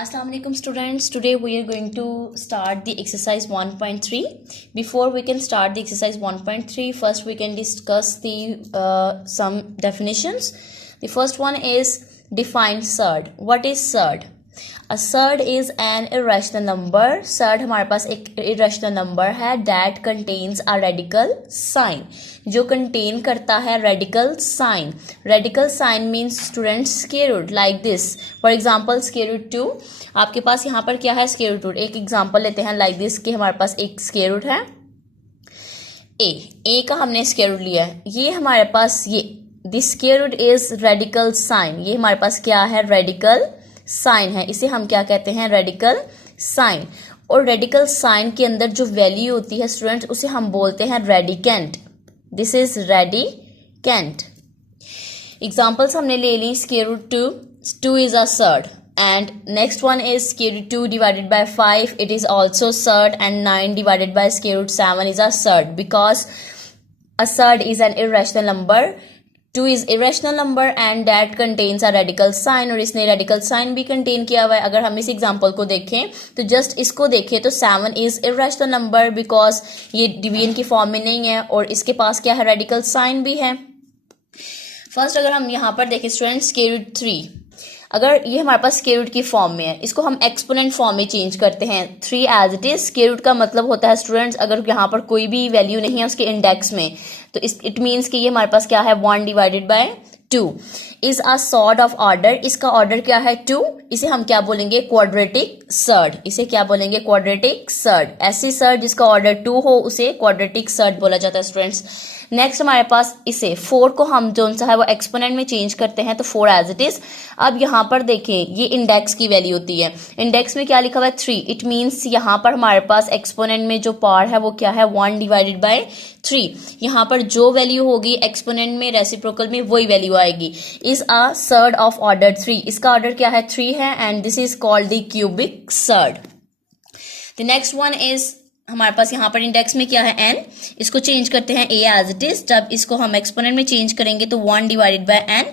Assalamu alaikum students. Today we are going to start the exercise 1.3. Before we can start the exercise 1.3, first we can discuss the some definitions. The first one is define surd. What is surd? A surd is an irrational number. Surd हमारे पास एक irrational number है that contains a radical sign. जो contain करता है radical sign. Radical sign means students square root like this. For example square root 2. आपके पास यहाँ पर क्या है square root 2. एक example लेते हैं like this कि हमारे पास एक square root है a का हमने square root लिया है. ये हमारे पास ये this square root is radical sign. ये हमारे पास क्या है radical साइन है. इसे हम क्या कहते हैं रेडिकल साइन. और रेडिकल साइन के अंदर जो वैल्यू होती है स्टूडेंट उसे हम बोलते हैं radicand. This is radicand. Examples हमने ले ली square root 2 is a surd and next one is square root 2 divided by 5, it is also surd, and 9 divided by square root 7 is a surd because a surd is an irrational number. 2 is irrational number and that contains a radical sign और इसने radical sign भी contain किया हुआ है. अगर हम इस example को देखें तो just इसको देखें तो 7 is irrational number because ये डिवीजन की फॉर्म में नहीं है और इसके पास क्या है radical sign भी है. फर्स्ट अगर हम यहाँ पर देखें स्टूडेंट स्क्वायर रूट 3, अगर ये हमारे पास स्क्वायर रूट की फॉर्म में है इसको हम एक्सपोनेंट फॉर्म में चेंज करते हैं 3 as it is. Square root का मतलब होता है स्टूडेंट्स अगर यहाँ पर कोई भी वैल्यू नहीं है उसके इंडेक्स में तो इट मीन्स कि ये हमारे पास क्या है 1 divided bye 2 is a sword of order. इसका ऑर्डर क्या है 2. इसे हम क्या बोलेंगे क्वाड्रेटिक सर्ड. इसे क्या बोलेंगे क्वाड्रेटिक सर्ड. ऐसी सर्ड जिसका ऑर्डर 2 हो उसे क्वाड्रेटिक सर्ड बोला जाता है स्टूडेंट्स. नेक्स्ट हमारे पास इसे 4 को हम जो सा है वो एक्सपोनेंट में चेंज करते हैं तो 4 एज इट इज. अब यहाँ पर देखें ये इंडेक्स की वैल्यू होती है. इंडेक्स में क्या लिखा हुआ है 3. इट मीन्स यहाँ पर हमारे पास एक्सपोनेंट में जो पावर है वो क्या है 1 डिवाइडेड बाय 3. यहाँ पर जो वैल्यू होगी एक्सपोनेंट में रेसिप्रोकल में वही वैल्यू आएगी. Is a surd of order 3. इसका ऑर्डर क्या है 3 है and this is called the cubic surd. The next one is हमारे पास यहाँ पर इंडेक्स में क्या है n. इसको चेंज करते हैं a एज इट इज. जब इसको हम एक्सपोनेंट में चेंज करेंगे तो 1 divided bye n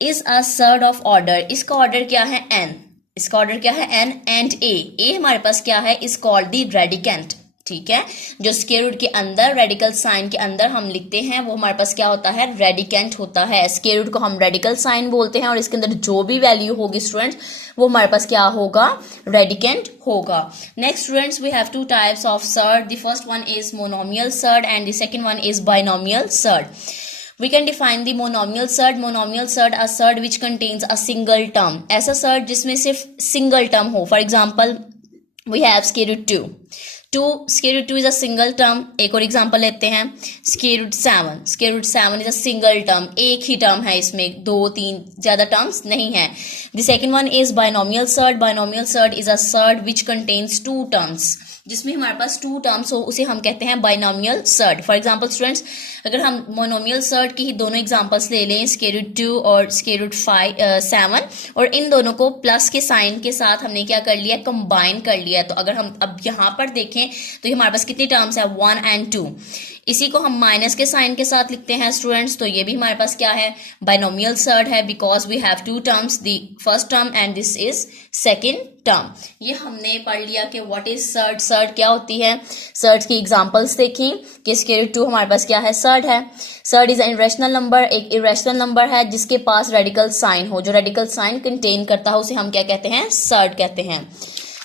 is a surd of order. इसका ऑर्डर क्या है n. इसका ऑर्डर क्या है n एंड a हमारे पास क्या है इज कॉल्ड द रेडिकेंट. ठीक है, जो स्क्वायर रूट के अंदर रेडिकल साइन के अंदर हम लिखते हैं वो हमारे पास क्या होता है रेडिकेंट होता है. स्क्वायर रूट को हम रेडिकल साइन बोलते हैं और इसके अंदर जो भी वैल्यू होगी स्टूडेंट्स वो हमारे पास क्या होगा रेडिकेंट होगा. Next students we have two types of surd. The first one is monomial surd and the second one is binomial surd. We can define the monomial surd. Monomial surd, a surd which contains a single term. ऐसा surd जिसमें सिर्फ single term हो. For example, we have square root 2. Square root 2 is a single term. एक और example लेते हैं square root 7. Square root 7 is a single term. एक ही term है इसमें, 2-3 ज्यादा टर्म्स नहीं है. The second one is binomial surd. Binomial surd is a surd which contains 2 terms. जिसमें हमारे पास 2 टर्म्स हो उसे हम कहते हैं binomial surd. For example students अगर हम मोनोमियल सर्ड की ही दोनों एग्जांपल्स ले लें स्क्वायर रूट 2 और स्क्वायर रूट 7 और इन दोनों को प्लस के साइन के साथ हमने क्या कर लिया कंबाइन कर लिया. तो अगर हम अब यहाँ पर देखें तो ये हमारे पास कितने टर्म्स है 1 एंड 2. इसी को हम माइनस के साइन के साथ लिखते हैं स्टूडेंट्स तो ये भी हमारे पास क्या है बाइनोमियल सर्ड है because we have 2 terms, the first term and this is second term. ये हमने पढ़ लिया कि व्हाट इज सर्ड. सर्ड क्या होती है. सर्ड की एग्जांपल्स देखें कि स्क्वायर रूट 2 हमारे पास क्या है सर्ड है. Surd is an irrational number. एक इरेशनल नंबर है जिसके पास रेडिकल साइन हो. जो रेडिकल साइन कंटेन करता है उसे हम क्या कहते हैं सर्ड कहते हैं.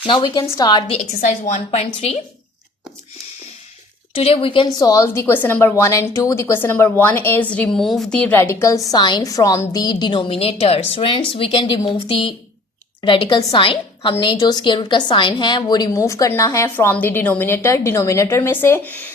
Now we can start the exercise 1.3. Today we can solve the question number 1 and 2. The question number 1 is remove the radical sign from the denominator. Students, we can remove the radical sign. हमने जो square root का sign है वो remove करना है from the denominator. Denominator में से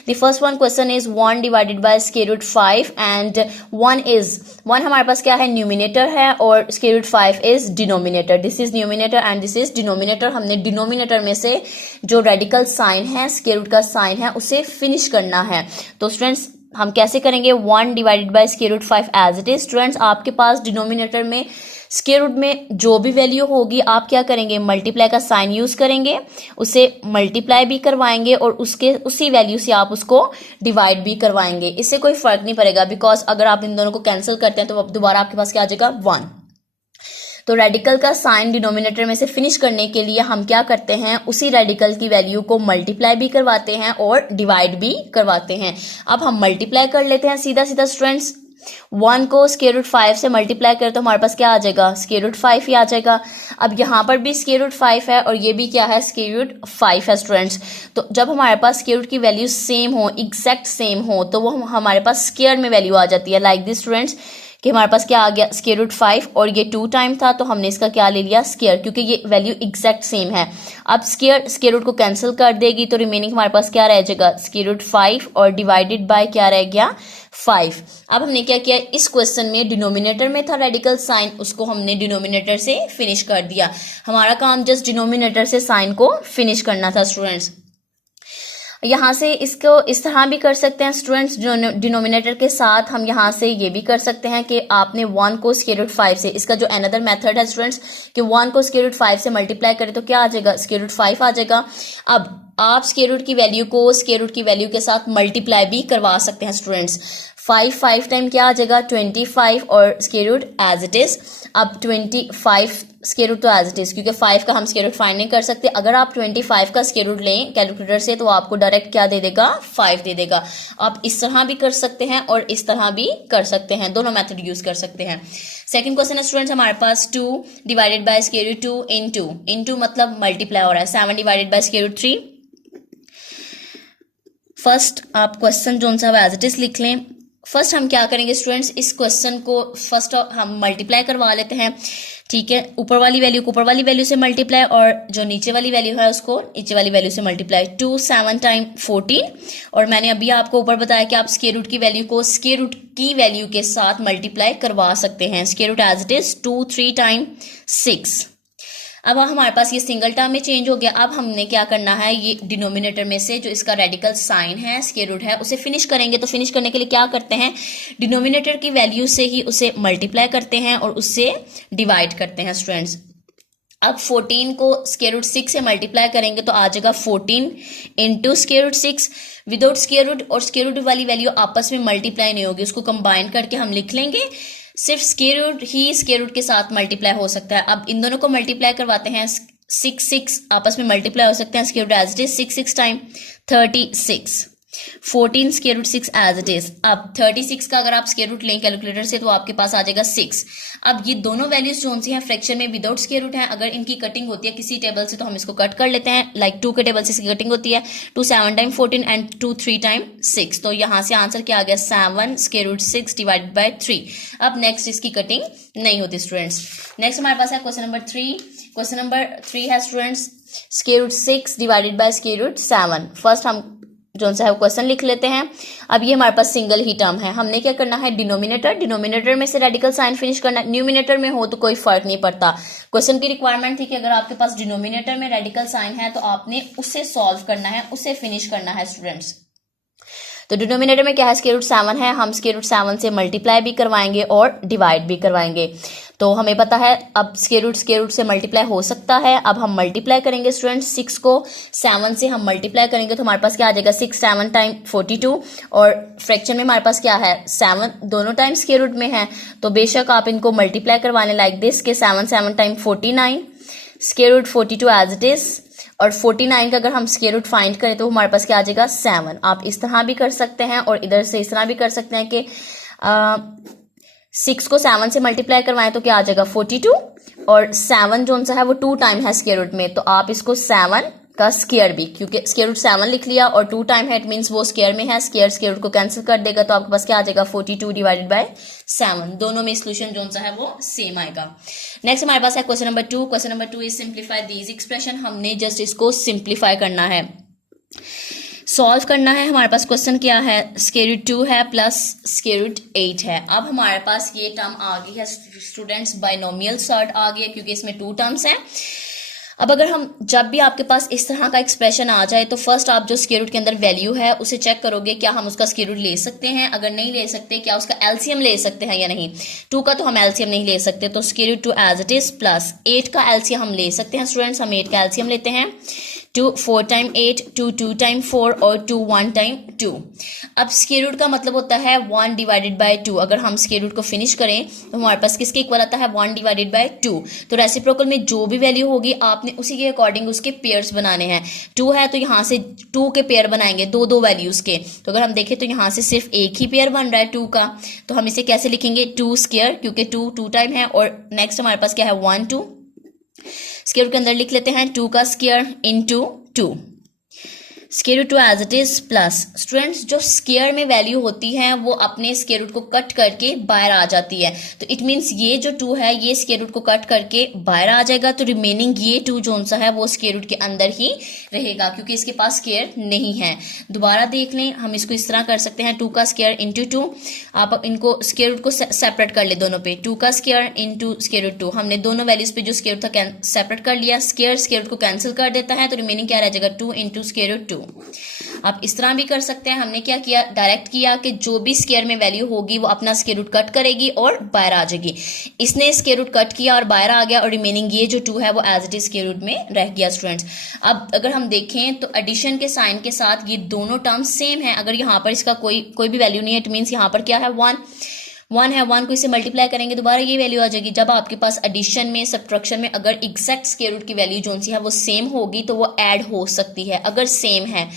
the first one question is 1 divided by square root 5 and 1 हमारे पास क्या है न्यूमिनेटर है और square root 5 is denominator. This is numerator and this is denominator. हमने डिनोमिनेटर में से जो रेडिकल साइन है स्क्वायर रूट का साइन है उसे फिनिश करना है. तो स्टूडेंट्स हम कैसे करेंगे 1 divided by square root 5 as it is. Students आपके पास डिनोमिनेटर में स्क्वायर रूट में जो भी वैल्यू होगी आप क्या करेंगे मल्टीप्लाई का साइन यूज करेंगे, उसे मल्टीप्लाई भी करवाएंगे और उसके उसी वैल्यू से आप उसको डिवाइड भी करवाएंगे. इससे कोई फर्क नहीं पड़ेगा बिकॉज अगर आप इन दोनों को कैंसिल करते हैं तो दोबारा आपके पास क्या आ जाएगा 1. तो रेडिकल का साइन डिनोमिनेटर में से फिनिश करने के लिए हम क्या करते हैं, उसी रेडिकल की वैल्यू को मल्टीप्लाई भी करवाते हैं और डिवाइड भी करवाते हैं। अब हम मल्टीप्लाई कर लेते हैं सीधा सीधा स्टूडेंट्स। 1 को स्क्वायर रूट 5 से मल्टीप्लाई करें तो हमारे पास क्या आ जाएगा, स्क्वायर रूट 5 ही आ जाएगा। अब यहाँ पर भी स्क्वायर रूट 5 है और ये भी क्या है, स्क्वायर रूट 5 है स्टूडेंट्स। तो जब हमारे पास स्क्वायर रूट की वैल्यू सेम हो, एग्जैक्ट सेम हो, तो वो हमारे पास स्क्वायर में वैल्यू आ जाती है। लाइक दिस स्टूडेंट्स कि हमारे पास क्या आ गया, स्क्वायर रूट 5 और ये 2 टाइम था तो हमने इसका क्या ले लिया, स्क्वायर, क्योंकि ये वैल्यू एग्जैक्ट सेम है। अब स्क्वायर रूट को कैंसिल कर देगी तो रिमेनिंग हमारे पास क्या रह जाएगा, स्क्वायर रूट 5 और डिवाइडेड बाय क्या रह गया, 5। अब हमने क्या किया, इस क्वेश्चन में डिनोमिनेटर में था रेडिकल साइन, उसको हमने डिनोमिनेटर से फिनिश कर दिया। हमारा काम जस्ट डिनोमिनेटर से साइन को फिनिश करना था स्टूडेंट्स। यहाँ से इसको इस तरह भी कर सकते हैं स्टूडेंट्स, डिनोमिनेटर के साथ हम यहाँ से ये भी कर सकते हैं कि आपने 1 को स्क्वायर रूट 5 से, इसका जो अनदर मेथड है स्टूडेंट्स कि 1 को स्क्वायर रूट 5 से मल्टीप्लाई करें तो क्या आ जाएगा, स्क्वायर रूट 5 आ जाएगा। अब आप स्क्वायर रूट की वैल्यू को स्क्वायर रूट की वैल्यू के साथ मल्टीप्लाई भी करवा सकते हैं स्टूडेंट्स। 5 टाइम क्या आ जाएगा, 25 और square root as it is. अब 25 स्क्वायर रूट तो एज इट इज, क्योंकि 5 का हम स्क्वायर रूट फाइंड नहीं कर सकते। अगर आप 25 का स्क्वायर रूट लें कैलकुलेटर से तो आपको डायरेक्ट क्या दे देगा, 5 दे देगा। आप इस तरह भी कर सकते हैं और इस तरह भी कर सकते हैं, दोनों मेथड यूज कर सकते हैं। सेकंड क्वेश्चन है स्टूडेंट्स हमारे पास 2 divided by square root 2 into मतलब मल्टीप्लाई हो रहा है 7 divided by square root 3। First आप क्वेश्चन जो सा एज इट इज लिख लें। फर्स्ट हम क्या करेंगे स्टूडेंट्स, इस क्वेश्चन को फर्स्ट हम मल्टीप्लाई करवा लेते हैं, ठीक है। ऊपर वाली वैल्यू को ऊपर वाली वैल्यू से मल्टीप्लाई और जो नीचे वाली वैल्यू है उसको नीचे वाली वैल्यू से मल्टीप्लाई। 2 7 टाइम 14 और मैंने अभी आपको ऊपर बताया कि आप स्क्वायर रूट की वैल्यू को स्क्वायर रूट की वैल्यू के साथ मल्टीप्लाई करवा सकते हैं। Square root as it is 2 3 time 6। अब हमारे पास ये सिंगल टर्म में चेंज हो गया। अब हमने क्या करना है, ये डिनोमिनेटर में से जो इसका रेडिकल साइन है, स्क्वायर रूट है, उसे फिनिश करेंगे। तो फिनिश करने के लिए क्या करते हैं, डिनोमिनेटर की वैल्यू से ही उसे मल्टीप्लाई करते हैं और उससे डिवाइड करते हैं स्टूडेंट्स। अब 14 को स्क्वायर रूट 6 से मल्टीप्लाई करेंगे तो आ जाएगा 14 into square root 6। Without square root और स्क्वायर रूट वाली वैल्यू आपस में मल्टीप्लाई नहीं होगी, उसको कंबाइन करके हम लिख लेंगे। सिर्फ स्क्वायर रूट ही स्क्वायर रूट के साथ मल्टीप्लाई हो सकता है। अब इन दोनों को मल्टीप्लाई करवाते हैं, 6 आपस में मल्टीप्लाई हो सकते हैं। Square root as it is 6 time 36, 14 square root 6 as it is. अब 36 का अगर आप स्क्वायर रूट लें कैलकुलेटर से तो आपके पास आ जाएगा 6। अब ये दोनों वैल्यूज जो सी हैं फ्रैक्शन में विदाउट स्क्वायर रूट हैं, अगर इनकी कटिंग होती है किसी टेबल से तो हम इसको कट कर लेते हैं। लाइक 2 के टेबल से इसकी कटिंग होती है, 2 7 टाइम 14 एंड 2 3 टाइम 6। तो यहाँ से आंसर क्या आ गया, 7 स्क्वायर रूट 6 डिवाइडेड बाय 3। अब नेक्स्ट इसकी कटिंग नहीं होती स्टूडेंट्स। नेक्स्ट हमारे पास है क्वेश्चन नंबर 3। क्वेश्चन नंबर 3 है students square root 6 divided by square root 7। First हम जो सा है क्वेश्चन लिख लेते हैं। अब ये हमारे पास सिंगल ही टर्म है, हमने क्या करना है, डिनोमिनेटर में से रेडिकल साइन फिनिश करना है। न्यूमिनेटर में हो तो कोई फर्क नहीं पड़ता। क्वेश्चन की रिक्वायरमेंट थी कि अगर आपके पास डिनोमिनेटर में रेडिकल साइन है तो आपने उसे सॉल्व करना है, उसे फिनिश करना है स्टूडेंट्स। तो डिनोमिनेटर में क्या है, स्क्वायर रूट 7 है, हम स्क्वायर रूट 7 से मल्टीप्लाई भी करवाएंगे और डिवाइड भी करवाएंगे। तो हमें पता है अब स्क्वायर रूट से मल्टीप्लाई हो सकता है। अब हम मल्टीप्लाई करेंगे स्टूडेंट्स, 6 को 7 से हम मल्टीप्लाई करेंगे तो हमारे पास क्या आ जाएगा, 6 7 टाइम 42 और फ्रैक्शन में हमारे पास क्या है, 7 दोनों टाइम स्क्वायर रूट में है। तो बेशक आप इनको मल्टीप्लाई करवाने लाइक दिस के 7 7 time 49 square root 42 as it is और 49 का अगर हम स्क्वायर रूट फाइंड करें तो हमारे पास क्या आ जाएगा, 7। आप इस तरह भी कर सकते हैं और इधर से इस तरह भी कर सकते हैं कि 6 को 7 से मल्टीप्लाई करवाएं तो क्या आ जाएगा 42 और 7 जो सा है वो 2 टाइम है स्क्वायर रूट में, तो आप इसको 7 का स्क्वायर भी, क्योंकि स्क्वायर रूट 7 लिख लिया और 2 टाइम है, इट मीन्स वो स्क्वायर में है, स्क्वायर रूट को कैंसिल कर देगा तो आपके पास क्या आ जाएगा 42 डिवाइडेड बाय 7। दोनों में सोल्यूशन जो सा है वो सेम आएगा। नेक्स्ट हमारे पास है question number 2। Question number 2 is simplify these expression. हमने जस्ट इसको सिंप्लीफाई करना है, सॉल्व करना है। हमारे पास क्वेश्चन क्या है, स्क्वायर रूट 2 है प्लस स्क्वायर रूट 8 है। अब हमारे पास ये टर्म आ गई है स्टूडेंट्स, बाइनोमियल सॉर्ट आ गया क्योंकि इसमें 2 टर्म्स हैं। अब अगर हम जब भी आपके पास इस तरह का एक्सप्रेशन आ जाए तो फर्स्ट आप जो स्क्वायर रूट के अंदर वैल्यू है उसे चेक करोगे, क्या हम उसका स्क्वायर रूट ले सकते हैं, अगर नहीं ले सकते क्या उसका एलसीएम ले सकते हैं या नहीं। 2 का तो हम एलसीएम नहीं ले सकते, तो square root 2 as it is plus 8 का एलसीएम हम ले सकते हैं स्टूडेंट्स। हम 8 का एलसीएम लेते हैं 2 4 टाइम 8, 2 2 टाइम 4 और 2 1 टाइम 2। अब स्क्वायर रूट का मतलब होता है 1 डिवाइडेड बाय 2। अगर हम स्क्वायर रूट को फिनिश करें तो हमारे पास किसके इक्वल आता है 1 डिवाइडेड बाय 2। तो रेसिप्रोकल में जो भी वैल्यू होगी आपने उसी के अकॉर्डिंग उसके पेयर्स बनाने हैं। 2 है तो यहाँ से 2 के पेयर बनाएंगे, दो दो वैल्यूज के। तो अगर हम देखें तो यहाँ से सिर्फ एक ही पेयर बन रहा है 2 का, तो हम इसे कैसे लिखेंगे 2 स्क्वायर, क्योंकि 2 2 टाइम है। और नेक्स्ट हमारे पास क्या है 1 2, स्क्वायर रूट के अंदर लिख लेते हैं 2 का square into 2, square root 2 as it is plus. Students जो स्क्वायर में वैल्यू होती है वो अपने स्क्वायर रूट को कट करके बाहर आ जाती है। तो इट मीन्स ये जो 2 है ये स्क्वायर रूट को कट करके बाहर आ जाएगा, तो रिमेनिंग ये 2 जोन सा है वो स्क्वायर रूट के अंदर ही रहेगा, क्योंकि इसके पास स्क्वायर नहीं है। दोबारा देख लें, हम इसको इस तरह कर सकते हैं 2 का स्क्वायर इंटू 2। आप इनको स्क्वायर रूट को सेपरेट कर ले दोनों पे, 2 का स्क्वायर इंटू स्क्वायर रूट 2। हमने दोनों वैल्यूज पे जो स्क्वायर रूट था सेपरेट कर लिया। स्क्वायर रूट को कैंसिल कर देता है, तो रिमेनिंग क्या रह जाएगा 2 इंटू स्क्वायर रूट 2। आप इस तरह भी कर सकते हैं। हमने क्या किया, डायरेक्ट किया कि जो भी स्क्वायर में वैल्यू होगी वो अपना स्क्वायर रूट कट करेगी और बाहर आ जाएगी। इसने स्क्वायर रूट कट किया और बाहर आ गया, और रिमेनिंग ये जो 2 है वो as it is square root में रह गया। स्टूडेंट्स अब अगर हम देखें तो एडिशन के साइन के साथ ये दोनों टर्म्स सेम है। अगर यहाँ पर इसका कोई भी वैल्यू नहीं है, इट मीन्स यहाँ पर क्या है 1 है, 1 को इससे मल्टीप्लाई करेंगे दोबारा ये वैल्यू आ जाएगी। जब आपके पास एडिशन में सब्ट्रैक्शन में अगर एग्जैक्ट स्क्वायर रूट की वैल्यू जो सी है वो सेम होगी तो वो ऐड हो सकती है। अगर सेम है,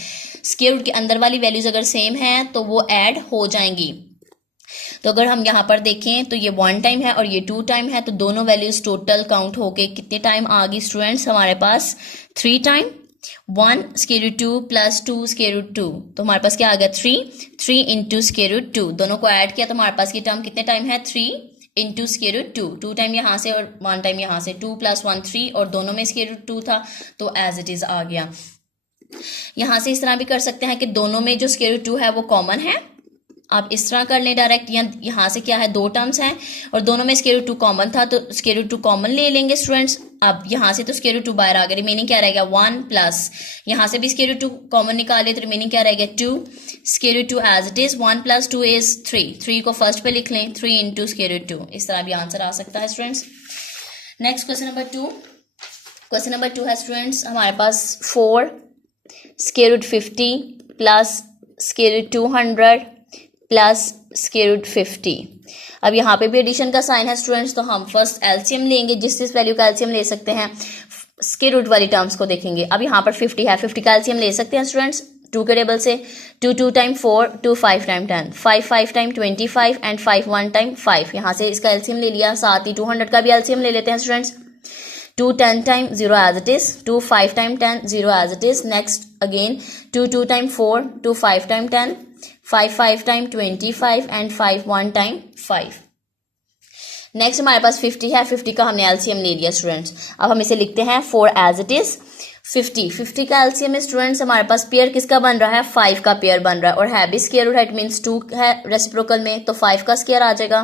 स्क्वायर रूट के अंदर वाली वैल्यूज अगर सेम है तो वो ऐड हो जाएंगी। तो अगर हम यहाँ पर देखें तो ये 1 टाइम है और ये 2 टाइम है, तो दोनों वैल्यूज टोटल काउंट होके कितने टाइम आ गई स्टूडेंट्स हमारे पास 3 time. 1 square root 2 plus 2 square root 2, तो हमारे पास क्या आ गया 3 इंटू स्क्वायर रूट 2। दोनों को ऐड किया तो हमारे पास ये टर्म कितने टाइम है 3 इंटू स्क्वायर रूट 2 टाइम यहाँ से और 1 टाइम यहाँ से, 2 + 1 3, और दोनों में स्क्वायर रूट 2 था तो एज इट इज आ गया। यहाँ से इस तरह भी कर सकते हैं कि दोनों में जो स्क्वायर रूट 2 है वो कॉमन है, आप इस तरह कर लें डायरेक्ट। यहाँ से क्या है 2 टर्म्स हैं और दोनों में स्क्वायर रूट 2 कॉमन था, तो स्क्वायर रूट 2 कॉमन ले लेंगे स्टूडेंट्स। अब यहाँ से तो स्क्वायर रूट 2 बाहर आ गया, रिमेनिंग क्या रहेगा 1 प्लस यहाँ से भी स्क्वायर रूट 2 कॉमन निकाले तो रिमेनिंग क्या रहेगा 2, square root 2 as it is 1 + 2 is 3 को फर्स्ट पे लिख लें 3 इंटू स्क्वायर रूट 2। इस तरह भी आंसर आ सकता है students. Next question number 2। Question number 2 है स्टूडेंट्स हमारे पास 4 square root 50 plus square root 200 plus square root 50। अब यहाँ पे भी एडिशन का साइन है स्टूडेंट्स, तो हम फर्स्ट एलसीएम लेंगे। जिस वैल्यू का एलसीएम ले सकते हैं, स्क्वायर रूट वाली टर्म्स को देखेंगे। अब यहाँ पर 50 है, 50 का एलसीएम ले सकते हैं स्टूडेंट्स 2 के टेबल से। 2 2 time 4, 2 5 time 10, 5 5 time 25 and 5 1 time 5। यहाँ से इसका एलसीएम ले लिया, साथ ही 200 का भी एलसीएम ले लेते हैं students. 2 10 time 0 as it is, 2 5 time 10 0 as it is. Next again 2 2 time 4, 2 5 time 10, 5 5 time 25 and 5 1 time 5। Next हमारे पास 50 है, 50 का हमने एलसीएम ले लिया स्टूडेंट्स। अब हम इसे लिखते हैं 4 एज इट इज 50 का एलसीएम में स्टूडेंट्स हमारे पास पेयर किसका बन रहा है 5 का पेयर बन रहा है, और है भी स्क्वायर रूट है, इट मीन्स 2 है रेसिप्रोकल में, तो 5 का स्क्वायर आ जाएगा,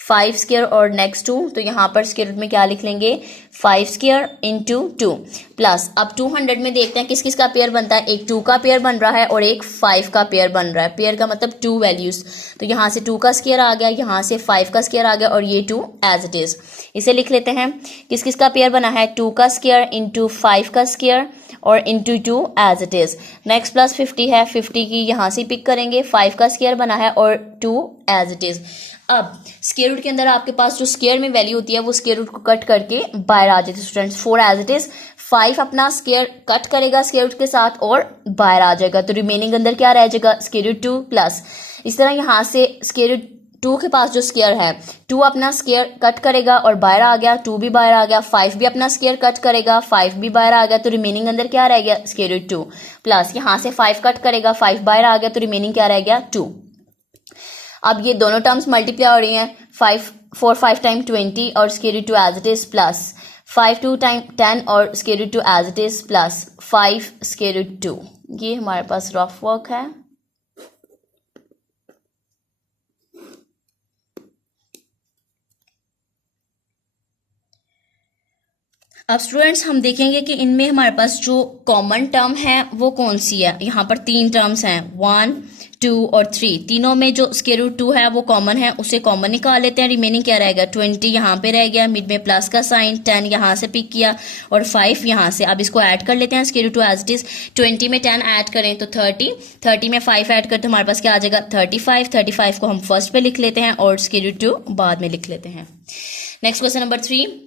5 स्क्वायर और नेक्स्ट 2, तो यहाँ पर स्क्वायर रूट में क्या लिख लेंगे 5 स्क्वायर इंटू 2 प्लस। अब 200 में देखते हैं किस किस का पेयर बनता है। एक 2 का पेयर बन रहा है और एक 5 का पेयर बन रहा है। पेयर का मतलब 2 वैल्यूज, तो यहाँ से 2 का स्क्वायर आ गया, यहाँ से 5 का स्क्वायर आ गया, और ये 2 एज इट इज। इसे लिख लेते हैं किस किस का पेयर बना है 2 का स्क्वायर इंटू 5 का स्क्वायर और into 2 as it is. Next plus 50 है, 50 की यहाँ से पिक करेंगे, 5 का स्क्वायर बना है और 2 एज इट इज। अब स्क्वायर रूट के अंदर आपके पास जो स्क्वायर में वैल्यू होती है वो स्क्वायर रूट को कट करके बाहर आ जाती है स्टूडेंट्स। 4 एज इट इज, 5 अपना स्क्वायर कट करेगा स्क्वायर रूट के साथ और बाहर आ जाएगा, तो रिमेनिंग अंदर क्या रह जाएगा स्क्वायर रूट 2 प्लस। इस तरह यहाँ से स्क्वायर रूट 2 के पास जो स्क्वायर है 2 अपना स्क्वायर कट करेगा और बाहर आ गया, 2 भी बाहर आ गया, 5 भी अपना स्क्वायर कट करेगा, 5 भी बाहर आ गया, तो रिमेनिंग अंदर क्या रह गया स्क्वायर रूट 2 प्लस। यहाँ से 5 कट करेगा, 5 बाहर आ गया, तो रिमेनिंग क्या रह गया 2। अब ये दोनों टर्म्स मल्टीप्लाई हो रही हैं, 4 5 टाइम 20 और square root 2 as it is plus 5 2 time 10 और square root 2 as it is plus 5 square root 2। ये हमारे पास रफ वर्क है। अब स्टूडेंट्स हम देखेंगे कि इनमें हमारे पास जो कॉमन टर्म है वो कौन सी है। यहाँ पर 3 टर्म्स हैं 1 2 और 3 तीनों में जो स्क्वायर रूट 2 है वो कॉमन है, उसे कॉमन निकाल लेते हैं। रिमेनिंग क्या रहेगा, 20 यहाँ पे रह गया, मिड में प्लस का साइन, 10 यहाँ से पिक किया और 5 यहाँ से। अब इसको ऐड कर लेते हैं square root 2 as it is. 20 में 10 ऐड करें तो 30, 30 में 5 ऐड करते हमारे पास क्या आ जाएगा 35। 35 को हम फर्स्ट पे लिख लेते हैं और स्क्वायर रूट 2 बाद में लिख लेते हैं। Next question number 3।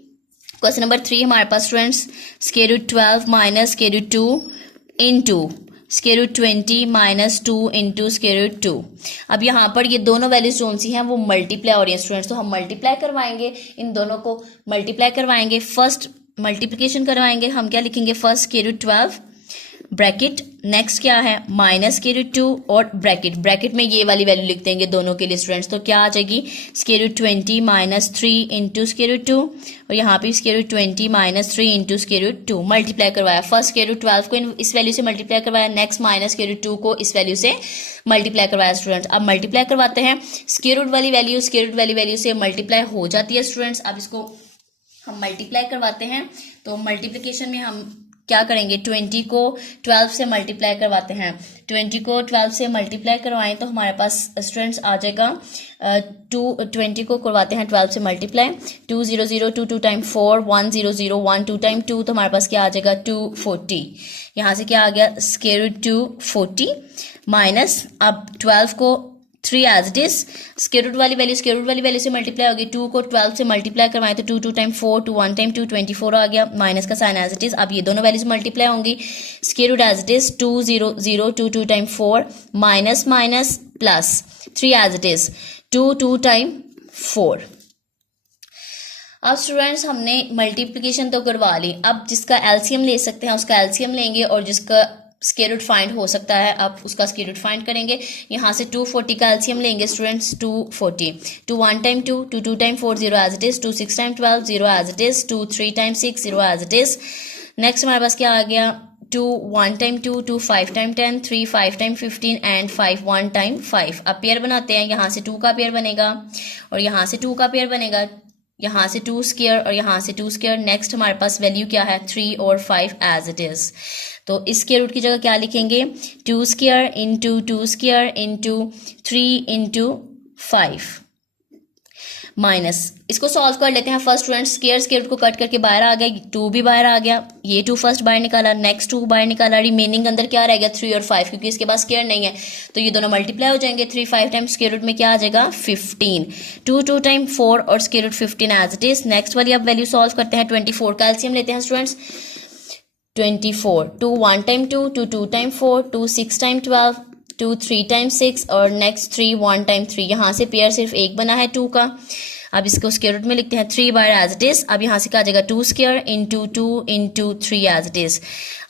Question number 3 हमारे पास students square root 12 minus square root 2 into square root 20 minus 2 into square root 2। अब यहाँ पर ये दोनों वैल्यूज कौन सी हैं, वो मल्टीप्लाई हो रही हैं स्टूडेंट्स, तो हम मल्टीप्लाई करवाएंगे, इन दोनों को मल्टीप्लाई करवाएंगे। फर्स्ट मल्टीप्लिकेशन करवाएंगे, हम क्या लिखेंगे, first square root 12 bracket, next क्या है माइनस स्क्वायर रूट 2 और ब्रैकेट, ब्रैकेट में ये वाली वैल्यू लिख देंगे दोनों के लिए स्टूडेंट्स। तो क्या आ जाएगी square root 20 minus 3 into square root 2 और यहाँ पे square root 20 minus 3 into square root 2। Multiply करवाया, फर्स्ट स्क्वायर रूट 12 को इस वैल्यू से मल्टीप्लाई करवाया, नेक्स्ट माइनस स्क्वायर रूट 2 को इस वैल्यू से मल्टीप्लाई करवाया स्टूडेंट्स। अब मल्टीप्लाई करवाते हैं, स्क्वायर रूट वाली वैल्यू स्क्वायर रूट वाली वैल्यू से मल्टीप्लाई हो जाती है स्टूडेंट्स। अब इसको हम मल्टीप्लाई करवाते हैं, तो मल्टीप्लिकेशन में हम क्या करेंगे, 20 को 12 से मल्टीप्लाई करवाते हैं। 20 को 12 से मल्टीप्लाई करवाएं तो हमारे पास स्टूडेंट्स आ जाएगा 20 को करवाते हैं 12 से मल्टीप्लाई, 2 0 0 2 2 टाइम 4 1 0 0 1 2 टाइम 2, तो हमारे पास क्या आ जाएगा 240। यहाँ से क्या आ गया स्क्वायर रूट 240 माइनस, अब 12 को 3 as it is, square root वाली वैल्यू से मल्टीप्लाई होगी, 2 को 12 से मल्टीप्लाई करवाएं तो 2 2 टाइम 4 2 1 टाइम 2 24 आ गया, माइनस का साइन एज इट इज। अब ये दोनों वैल्यूज मल्टीप्लाई होंगी, square root as it is 2 0 0 2 2 time 4 minus minus plus 3 as it is 2 2 time 4। अब स्टूडेंट्स हमने मल्टीप्लिकेशन तो करवा ली, अब जिसका एलसीएम ले सकते हैं उसका एलसीएम लेंगे और जिसका स्क्वायर रूट फाइंड हो सकता है अब उसका स्क्वायर रूट फाइंड करेंगे। यहाँ से 240 का एलसीएम लेंगे students, 240, 2 1 time 2 2 2 time 4 0 as it is, 2 6 time 12 0 as it is, 2 3 time 6 0 as it is. Next हमारे पास क्या आ गया 2 1 time 2 2 5 time 10 3 5 time 15 and 5 1 time 5। अब पेयर बनाते हैं, यहाँ से 2 का पेयर बनेगा और यहाँ से 2 का पेयर बनेगा, यहाँ से 2 स्क्वायर और यहाँ से 2 स्क्वायर। नेक्स्ट हमारे पास वैल्यू क्या है 3 और 5 एज इट इज, तो इस स्क्वायर रूट की जगह क्या लिखेंगे 2 square into 2 square into 3 into 5 minus, इसको सॉल्व कर लेते हैं। फर्स्ट स्टूडेंट स्क्वायर रूट को कट करके बाहर आ गया, 2 भी बाहर आ गया, ये 2 फर्स्ट बाहर निकाला, नेक्स्ट 2 बाहर निकाला, रिमेनिंग अंदर क्या रहेगा 3 और 5, क्योंकि इसके पास स्क्वायर नहीं है तो ये दोनों मल्टीप्लाई हो जाएंगे। 3 5 टाइम स्क्वायर रूट में क्या आ जाएगा 15, 2 2 टाइम 4 और square root 15 as it is. Next वाली अब वैल्यू सॉल्व करते हैं, 24 का एलसीएम लेते हैं students, 24, 2 1 time 2 2 2 time 4 2 6 time 12 2 3 time 6 और नेक्स्ट 3 1 टाइम 3। यहाँ से पेयर सिर्फ एक बना है 2 का, अब इसको स्क्वायर रूट में लिखते हैं 3 बार एज इट इज। अब यहाँ से क्या आ जाएगा 2 square into 2 into 3 as it is.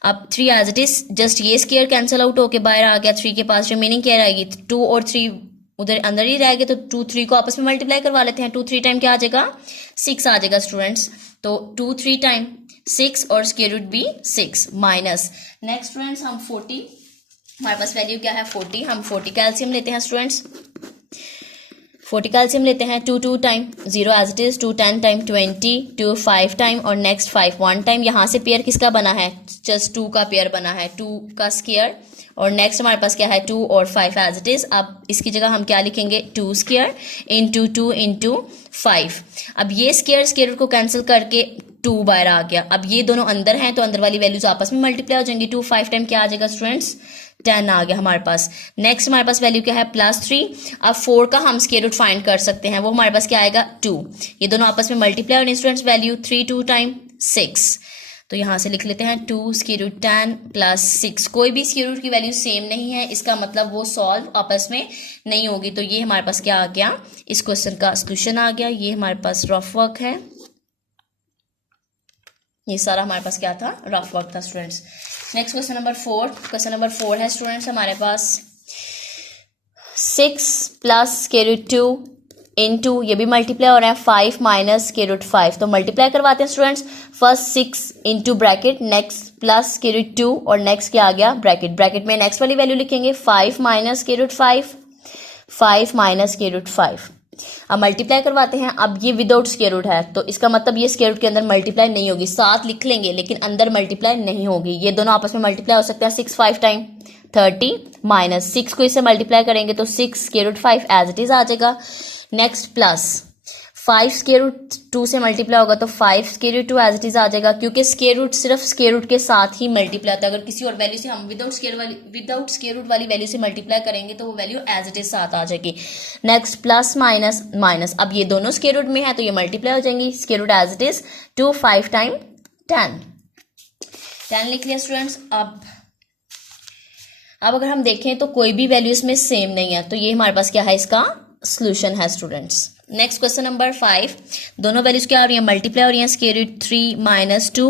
अब 3 एज इट इज, जस्ट ये स्क्वायर कैंसिल आउट होके बाहर आ गया, 3 के पास रिमेनिंग क्या रहेगी 2 और 3 उधर अंदर ही रहेंगे, तो 2 3 को आपस में मल्टीप्लाई करवा लेते हैं। 2 3 टाइम क्या आ जाएगा 6 आ जाएगा स्टूडेंट्स, तो 2 3 टाइम 6 और स्क्वायर रूट भी 6 माइनस। नेक्स्ट स्टूडेंट्स हम 40, हमारे पास वैल्यू क्या है 40, हम 40 का एलसीएम लेते हैं स्टूडेंट्स, 40 का एलसीएम लेते हैं, 2 2 time 0 as it is, 2 10 time 20, 2 5 time और नेक्स्ट 5 1 टाइम। यहाँ से पेयर किसका बना है जस्ट 2 का पेयर बना है, 2 का स्क्वायर और नेक्स्ट हमारे पास क्या है 2 और 5 एज इट इज। अब इसकी जगह हम क्या लिखेंगे 2 स्क्वायर इंटू 2 इंटू 5। अब ये स्क्वायर रूट को कैंसिल करके 2 बाहर आ गया, अब ये दोनों अंदर हैं तो अंदर वाली वैल्यूज आपस में मल्टीप्लाई हो जाएंगी। 2 5 टाइम क्या आ जाएगा स्टूडेंट्स 10 आ गया हमारे पास। नेक्स्ट हमारे पास वैल्यू क्या है +3। अब 4 का हम स्क्वायर रूट फाइंड कर सकते हैं, वो हमारे पास क्या आएगा 2, ये दोनों आपस में मल्टीप्लाई होने स्टूडेंट्स, वैल्यू 3 2 टाइम 6, तो यहाँ से लिख लेते हैं 2 स्क्वायर रूट 10 प्लस 6। कोई भी स्क्वायर रूट की वैल्यू सेम नहीं है, इसका मतलब वो सॉल्व आपस में नहीं होगी। तो ये हमारे पास क्या आ गया, इस क्वेश्चन का सोल्यूशन आ गया। ये हमारे पास रफ वर्क है, ये सारा हमारे पास क्या था रफ वर्क था students. Next question number 4, question number 4 है स्टूडेंट्स हमारे पास 6 प्लस स्क्वायर रूट 2 इंटू, ये भी मल्टीप्लाई हो रहा है 5 माइनस स्क्वायर रूट 5, तो मल्टीप्लाई करवाते हैं students. First 6 into bracket, next plus square root 2 और नेक्स्ट क्या आ गया ब्रैकेट, ब्रैकेट में नेक्स्ट वाली वैल्यू लिखेंगे 5 minus square root 5, 5 minus square root 5। अब मल्टीप्लाई करवाते हैं, अब ये विदाउट स्क्वायर रूट है तो इसका मतलब ये स्क्वायर रूट के अंदर मल्टीप्लाई नहीं होगी, साथ लिख लेंगे लेकिन अंदर मल्टीप्लाई नहीं होगी। ये दोनों आपस में मल्टीप्लाई हो सकते हैं 6 5 टाइम 30 माइनस 6 को इससे मल्टीप्लाई करेंगे तो 6 square root 5 as it is आ जाएगा। नेक्स्ट प्लस 5 स्क्वायर रूट 2 से मल्टीप्लाई होगा तो 5 square root 2 as it is आ जाएगा, क्योंकि स्क्वायर रूट सिर्फ स्क्वायर रूट के साथ ही मल्टीप्लाई होता है। अगर किसी और वैल्यू से हम विदाउट स्क्वायर रूट वाली वैल्यू से मल्टीप्लाई करेंगे तो वो वैल्यू एज इट इज साथ आ जाएगी। नेक्स्ट प्लस माइनस माइनस, अब ये दोनों स्क्वायर रूट में है तो ये मल्टीप्लाई हो जाएंगी। Square root as it is 2 5 time 10 लिख लिया स्टूडेंट्स। अब अगर हम देखें तो कोई भी वैल्यू इसमें सेम नहीं है, तो ये हमारे पास क्या है, इसका सोल्यूशन है स्टूडेंट्स। नेक्स्ट क्वेश्चन नंबर 5, दोनों वैल्यूज क्या हो रही है, मल्टीप्लाई हो रही है। Square root 3 minus 2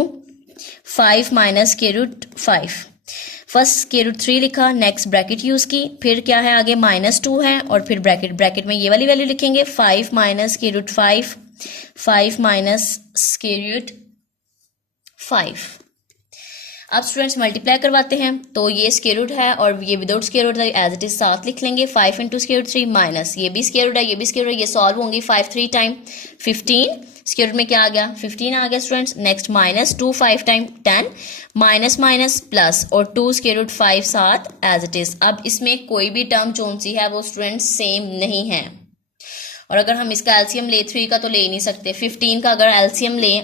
5 minus square root 5, first square root 3 लिखा, नेक्स्ट ब्रैकेट यूज की, फिर क्या है आगे -2 है और फिर ब्रैकेट में ये वाली वैल्यू लिखेंगे 5 minus square root 5 5 minus square root 5। अब स्टूडेंट्स मल्टीप्लाई करवाते हैं तो ये स्क्वायर रूट है और ये विदाउट स्क्वायर रूट है, एज इट इज साथ लिख लेंगे। 5 इंटू स्क्वायर रूट 3 माइनस ये भी स्क्वायर रूट है, ये भी स्क्वायर रूट है, ये सॉल्व होंगी। 5 3 टाइम 15, स्क्वायर रूट में क्या आ गया 15 आ गया students. Next -2 5 time 10, minus minus plus और 2 स्क्वायर रूट 5 साथ एज इट इज। अब इसमें कोई भी टर्म जोन सी है वो स्टूडेंट्स सेम नहीं है, और अगर हम इसका एलसीएम ले 3 का तो ले ही नहीं सकते। 15 का अगर एलसीएम ले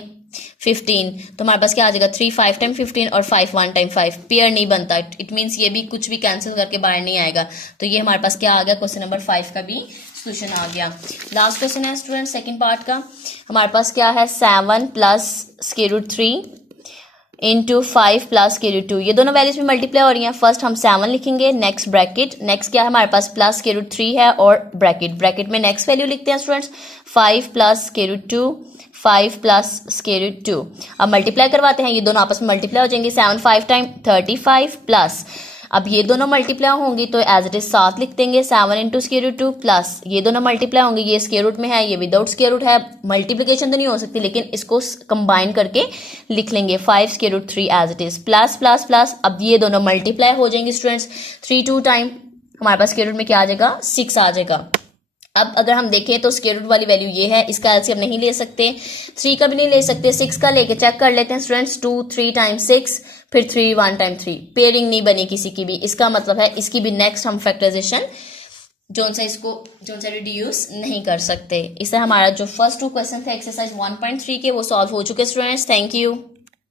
15 तो हमारे पास क्या आ जाएगा 3 5 टाइम 15 और 5 1 टाइम 5, पेयर नहीं बनता। इट मीन्स ये भी कुछ भी कैंसिल करके बाहर नहीं आएगा, तो ये हमारे पास क्या आ गया, क्वेश्चन नंबर 5 का भी सोल्यूशन आ गया। लास्ट क्वेश्चन है स्टूडेंट सेकंड पार्ट का, हमारे पास क्या है 7 plus square root 3 into 5 plus square root 2, ये दोनों वैल्यूज में मल्टीप्लाई हो रही हैं। फर्स्ट हम 7 लिखेंगे, नेक्स्ट ब्रैकेट, नेक्स्ट क्या है हमारे पास प्लस स्क्वायर रूट 3 है और ब्रैकेट में नेक्स्ट वैल्यू लिखते हैं students 5 plus square root 2 5 plus square root 2। अब मल्टीप्लाई करवाते हैं, ये दोनों आपस में मल्टीप्लाई हो जाएंगे। 7 5 टाइम 35 प्लस, अब ये दोनों मल्टीप्लाई होंगी तो एज इट इज साथ लिख देंगे 7 इंटू स्क्वायर रूट 2 प्लस ये दोनों मल्टीप्लाई होंगे, ये स्क्वायर रूट में है ये विदाउट स्क्वायर रूट है, मल्टीप्लिकेशन तो नहीं हो सकती लेकिन इसको कंबाइन करके लिख लेंगे 5 square root 3 as it is plus plus plus. अब ये दोनों मल्टीप्लाई हो जाएंगे स्टूडेंट्स 3 2 टाइम, हमारे पास स्क्वायर रूट में क्या आ जाएगा 6 आ जाएगा। अब अगर हम देखें तो स्क्वायर रूट वाली वैल्यू ये है, इसका एलसीएम नहीं ले सकते, 3 का भी नहीं ले सकते, 6 का लेके चेक कर लेते हैं स्टूडेंट्स। 2 3 टाइम 6 फिर 3 1 टाइम 3, पेयरिंग नहीं बनी किसी की भी, इसका मतलब है इसकी भी नेक्स्ट हम फैक्टराइजेशन जोन से रिड्यूस नहीं कर सकते। इससे हमारा जो फर्स्ट 2 क्वेश्चन थे एक्सरसाइज 1.3 के वो सॉल्व हो चुके स्टूडेंट्स। Thank you.